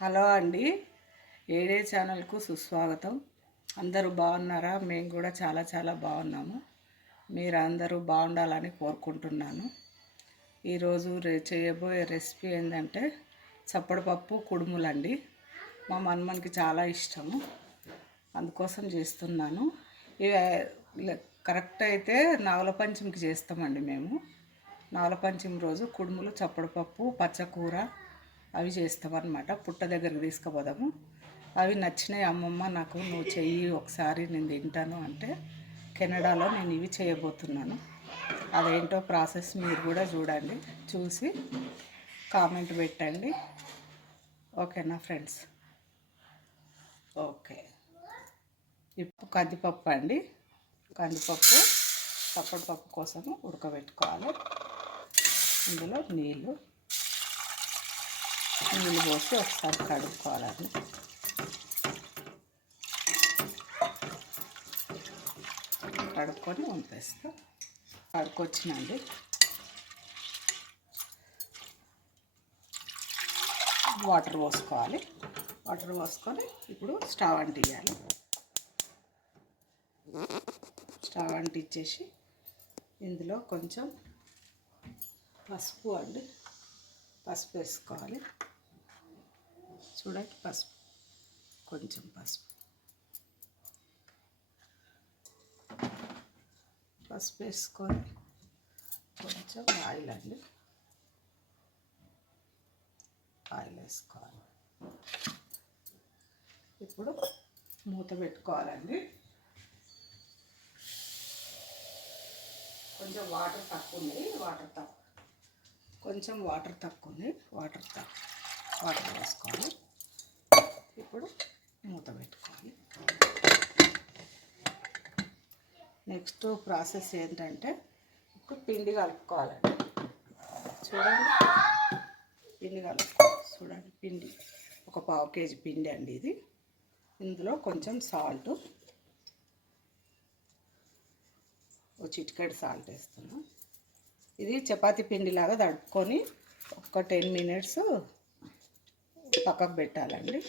Hello అండి. ఏడే ఛానల్కు సుస్వాగతం. అందరూ బాగున్నారా? మేము కూడా చాలా చాలా బాగున్నాము. మీరు అందరూ బాగుండాలని కోరుకుంటున్నాను. ఈరోజు రే చేయబోయే రెసిపీ ఏంటంటే చప్పడపప్పు కుడుములండి. మా మన్మన్కి చాలా ఇష్టము. అందుకోసం చేస్తున్నాను. ఇవి కరెక్ట్ అయితే నావల పంచమికి చేస్తామండి మేము. నావల పంచమి రోజు కుడుములు చప్పడపప్పు పచ్చకూర అవి చేస్తామన్నమాట. పుట్ట దగ్గరికి తీసుకుపోదాము. అవి నచ్చినాయి. అమ్మమ్మ నాకు నువ్వు చెయ్యి ఒకసారి నేను తింటాను అంటే కెనడాలో నేను ఇవి చేయబోతున్నాను. అదేంటో ప్రాసెస్ మీరు కూడా చూడండి. చూసి కామెంట్ పెట్టండి. ఓకేనా ఫ్రెండ్స్? ఓకే. ఇప్పుడు కందిపప్పు అండి. కందిపప్పు పప్పడి పప్పు కోసం ఉడకబెట్టుకోవాలి. ఇందులో నీళ్ళు నీళ్ళు పోసి ఒకసారి కడుక్కోవాలండి కడుక్కొని వంపేస్తా కడుక్కొచ్చినండి వాటర్ పోసుకోవాలి వాటర్ పోసుకొని ఇప్పుడు స్టవ్ అంటించాలి స్టవ్ అంటిచ్చేసి ఇందులో కొంచెం పసుపు అండి. పసుపు వేసుకోవాలి. చూడండి పసుపు. కొంచెం పసుపు. పసుపు వేసుకొని కొంచెం ఆయిల్ అండి. ఆయిల్ వేసుకోవాలి. ఇప్పుడు మూత పెట్టుకోవాలండి. కొంచెం వాటర్ తక్కువ ఉంది. వాటర్ తక్కువ. కొంచెం వాటర్ తక్కువ ఉంది. వాటర్ తక్కువ. వాటర్ వేసుకోవాలి. ఇప్పుడు మూత పెట్టుకోవాలి. నెక్స్ట్ ప్రాసెస్ ఏంటంటే ఇప్పుడు పిండి కలుపుకోవాలండి. చూడండి. పిండి కలుపుకోవాలి చూడండి పిండి. ఒక పావు కేజీ పిండి అండి ఇది. ఇందులో కొంచెం సాల్ట్. ఒక చిటికెడు సాల్ట్ వేస్తున్నాం. ఇది చపాతి పిండిలాగా తడుపుకొని ఒక టెన్ మినిట్స్ పక్కకు పెట్టాలండి.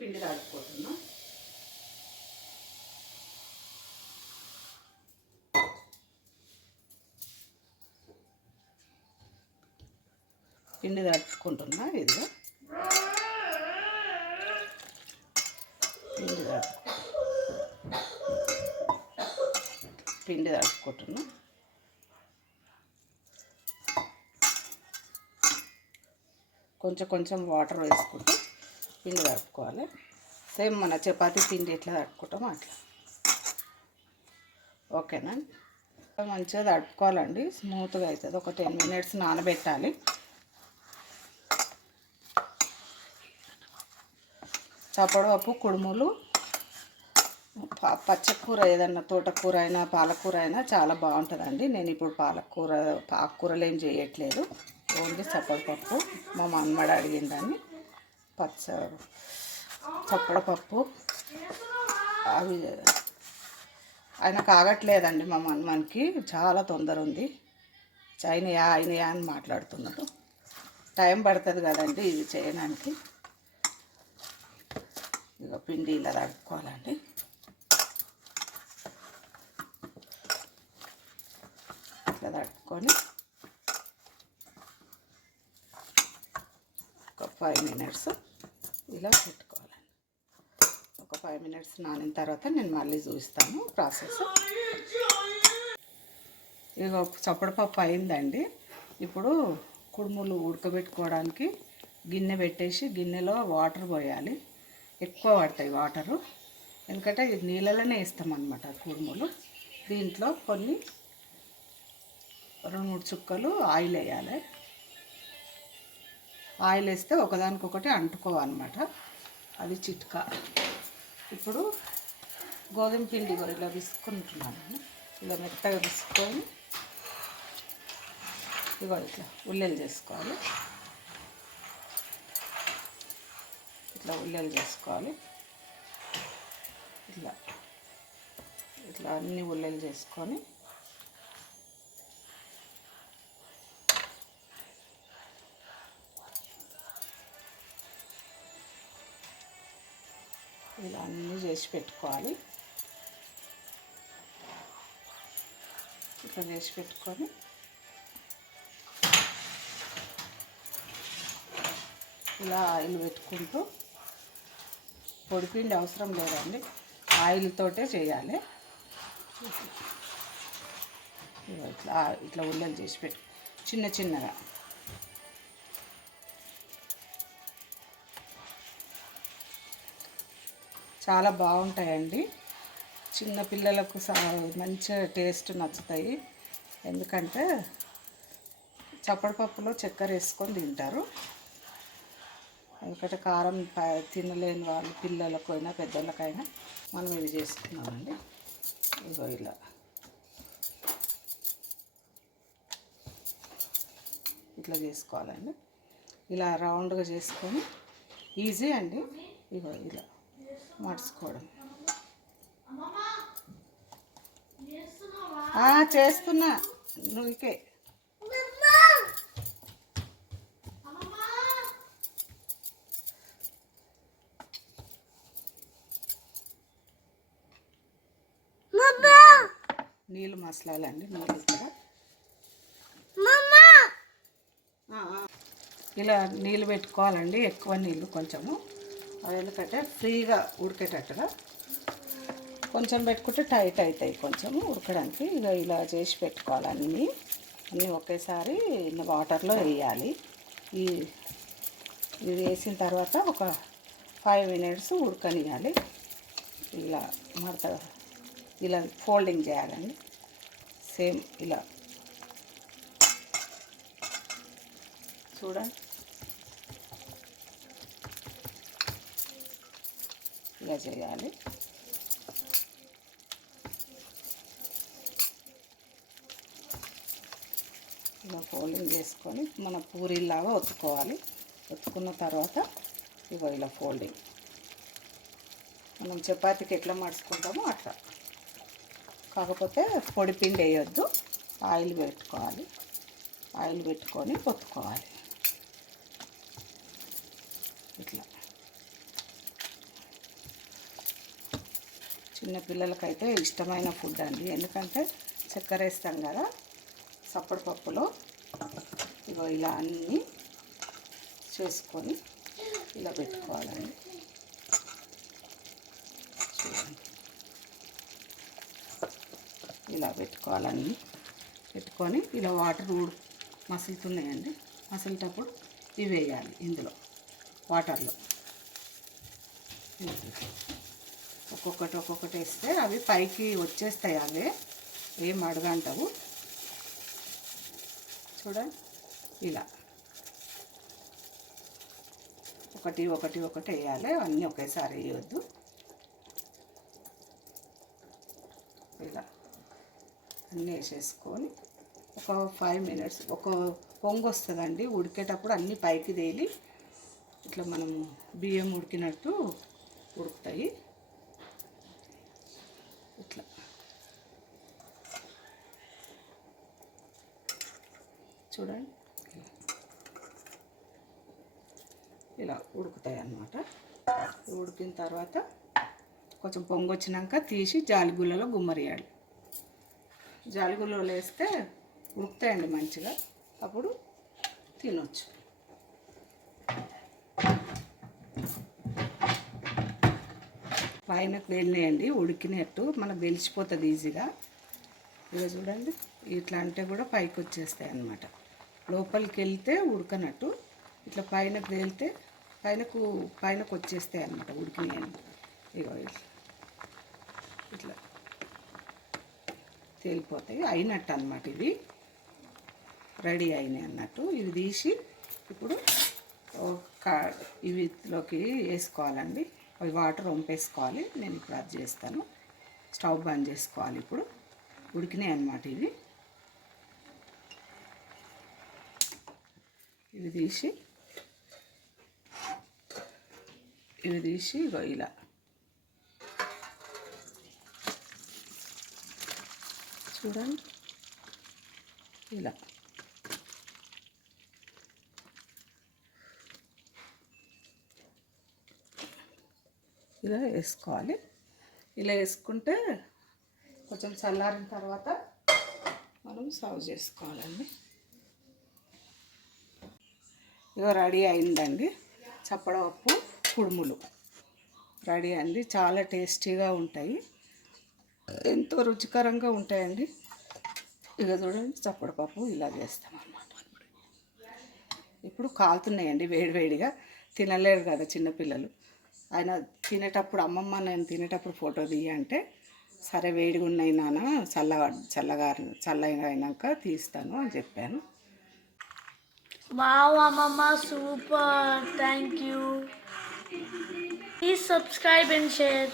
పిండి తడుపుకుంటున్నా పిండి తడుపుకుంటున్నా ఇదిగో పిండి తడుపు పిండి తడుపుకుంటున్నా కొంచెం కొంచెం వాటర్ వేసుకుంటూ పిండి తడుపుకోవాలి సేమ్ మన చపాతీ పిండి ఎట్లా తడుపుకుంటామో అట్లా. ఓకేనా? మంచిగా తడుపుకోవాలండి. స్మూత్గా అవుతుంది. ఒక టెన్ మినిట్స్ నానబెట్టాలి. చప్పడపప్పు కుడుములు పచ్చకూర ఏదన్నా తోటకూర అయినా పాలకూర అయినా చాలా బాగుంటుందండి. నేను ఇప్పుడు పాలకూర పాకూరలు ఏం చేయట్లేదు. ఓన్లీ చప్పడపప్పు. మా మన్మడ అడిగిందని పచ్చ చప్పడపప్పు. అవి ఆయన కాగట్లేదండి మా మనకి. చాలా తొందర ఉంది. అయినయా అయినయా అని మాట్లాడుతున్నాడు టైం పడుతుంది కదండి ఇది చేయడానికి. ఇక పిండి ఇలా తడుపుకోవాలండి ఇట్లా తడుపుకొని ఒక ఫైవ్ మినిట్స్ ఇలా పెట్టుకోవాలండి ఒక ఫైవ్ మినిట్స్ నానిన తర్వాత నేను మళ్ళీ చూపిస్తాను ప్రాసెస్. ఇక చప్పడపప్పు అయిందండి. ఇప్పుడు కుడుములు ఉడకబెట్టుకోవడానికి గిన్నె పెట్టేసి గిన్నెలో వాటర్ పోయాలి. ఎక్కువ పడతాయి వాటరు. ఎందుకంటే ఇది నీళ్ళలోనే ఇస్తామన్నమాట కుడుములు. దీంట్లో కొన్ని రెండు మూడు చుక్కలు ఆయిల్ వేయాలి. ఆయిల్ వేస్తే ఒకదానికొకటి అంటుకోవన్నమాట అది చిట్కా. ఇప్పుడు గోధుమ పిండి కూడా ఇలా విసుకుంటున్నాను ఇలా మెత్తగా విసుకొని ఇగో ఇట్లా ఉల్లెలు చేసుకోవాలి. ఇట్లా ఉల్లెలు చేసుకోవాలి. ఇట్లా ఇట్లా అన్ని ఉల్లెలు చేసుకొని చేసి పెట్టుకోవాలి. ఇట్లా చేసి పెట్టుకొని ఇలా ఆయిల్ పెట్టుకుంటూ పొడిపిండి అవసరం లేదండి. ఆయిల్తోటే చేయాలి. ఇట్లా ఇట్లా ఉల్లలు చేసి పెట్టు చిన్న చిన్నగా. చాలా బాగుంటాయండి. చిన్న పిల్లలకు సా మంచి టేస్ట్ నచ్చుతాయి. ఎందుకంటే చప్పడిపప్పులో చక్కెర వేసుకొని తింటారు. ఎందుకంటే కారం తినలేని వాళ్ళు పిల్లలకైనా పెద్దలకైనా మనం ఇవి చేసుకున్నామండి ఇగో ఇలా. ఇట్లా చేసుకోవాలండి. ఇలా రౌండ్గా చేసుకొని ఈజీ అండి. ఇగో ఇలా. మడుచుకోవడం చేస్తున్నా. నువ్వుకే. నీళ్ళు మసలాలండి నీళ్ళు ఇక్కడ. ఇలా నీళ్ళు పెట్టుకోవాలండి ఎక్కువ నీళ్ళు కొంచెము. అవి ఎందుకంటే ఫ్రీగా ఉడికేటట్టుగా కొంచెం పెట్టుకుంటే టైట్ అవుతాయి కొంచెం ఉడకడానికి. ఇక ఇలా చేసి పెట్టుకోవాలి అన్నీ. అన్నీ ఒకేసారి వాటర్లో వేయాలి. ఈ ఇది వేసిన తర్వాత ఒక ఫైవ్ మినిట్స్ ఉడకనియాలి. ఇలా మడత ఇలా ఫోల్డింగ్ చేయాలండి. సేమ్ ఇలా. చూడండి. ఇలా చేయాలి. ఇలా ఫోల్డింగ్ చేసుకొని మన పూరీలాగా ఒత్తుకోవాలి. ఒత్తుకున్న తర్వాత ఇగో ఇలా ఫోల్డింగ్. మనం చపాతీకి ఎట్లా మడుచుకుంటామో అట్లా. కాకపోతే పొడి పిండి వేయొద్దు. ఆయిల్ పెట్టుకోవాలి. ఆయిల్ పెట్టుకొని పొత్తుకోవాలి ఇట్లా. చిన్నపిల్లలకైతే ఇష్టమైన ఫుడ్ అండి. ఎందుకంటే చక్కెర వేస్తాం కదా సప్పడిపప్పులో ఇగో ఇలా అన్నీ చేసుకొని ఇలా పెట్టుకోవాలండి. ఇలా పెట్టుకోవాలన్నీ పెట్టుకొని ఇలా వాటర్ ఊడు మసులుతున్నాయండి. మసిలిటప్పుడు ఇవి వేయాలి ఇందులో వాటర్లో. ఒక్కొక్కటి ఒక్కొక్కటి వేస్తే అవి పైకి వచ్చేస్తాయి అవి. ఏం అడగంటావు? చూడండి ఇలా. ఒకటి ఒకటి ఒకటి వేయాలి అన్నీ ఒకేసారి వేయొద్దు. ఇలా. అన్నీ వేసేసుకొని ఒక ఫైవ్ మినిట్స్ ఒక పొంగు వస్తుందండి ఉడికేటప్పుడు అన్నీ పైకి తేలి ఇట్లా మనం బియ్యం ఉడికినట్టు ఉడుకుతాయి. ఇట్లా. చూడండి. ఇలా ఉడుకుతాయి అన్నమాట ఉడికిన తర్వాత కొంచెం పొంగొచ్చినాక తీసి జాలిగుళ్ళలో గుమ్మరియాలి. జాలిగుళ్ళలో వేస్తే ఉడుకుతాయండి మంచిగా. అప్పుడు తినొచ్చు. పైన వెళ్ళినాయండి ఉడికినట్టు మనకు వెలిచిపోతుంది ఈజీగా. ఇక చూడండి ఇట్లా అంటే కూడా పైకి వచ్చేస్తాయి అన్నమాట. లోపలికి వెళ్తే ఉడకనట్టు ఇట్లా పైనకు తేలితే పైనకు పైనకు వచ్చేస్తాయి అన్నమాట ఉడికినాయండి. ఇగో ఇట్లా తేలిపోతాయి అయినట్టు అనమాట ఇవి. రెడీ అయినాయి అన్నట్టు. ఇవి తీసి ఇప్పుడు ఒక ఇవిలోకి వేసుకోవాలండి. అవి వాటర్ వంపేసుకోవాలి. నేను ఇప్పుడు అది చేస్తాను. స్టవ్ బంద్ చేసుకోవాలి ఇప్పుడు. ఉడికినాయి అన్నమాట ఇవి. ఇవి తీసి ఇవి తీసి ఇగో ఇలా. చూడండి. ఇలా. ఇలా వేసుకోవాలి. ఇలా వేసుకుంటే కొంచెం చల్లారిన తర్వాత మనం సర్వ్ చేసుకోవాలండి. ఇగో రెడీ అయిందండి చప్పడపప్పు కుడుములు. రెడీ అండి చాలా టేస్టీగా ఉంటాయి. ఎంతో రుచికరంగా ఉంటాయండి. ఇక చూడండి చప్పడపప్పు ఇలా చేస్తాం అన్నమాట. ఇప్పుడు కాలుతున్నాయండి వేడివేడిగా తినలేరు కదా చిన్నపిల్లలు. ఆయన తినేటప్పుడు అమ్మమ్మ నేను తినేటప్పుడు ఫోటో తీయంటే సరే వేడిగా ఉన్నాయి నాన్న చల్లగా చల్లగా చల్లగా అయినాక తీస్తాను అని చెప్పాను అమ్మమ్మ super thank you you. Please subscribe and share.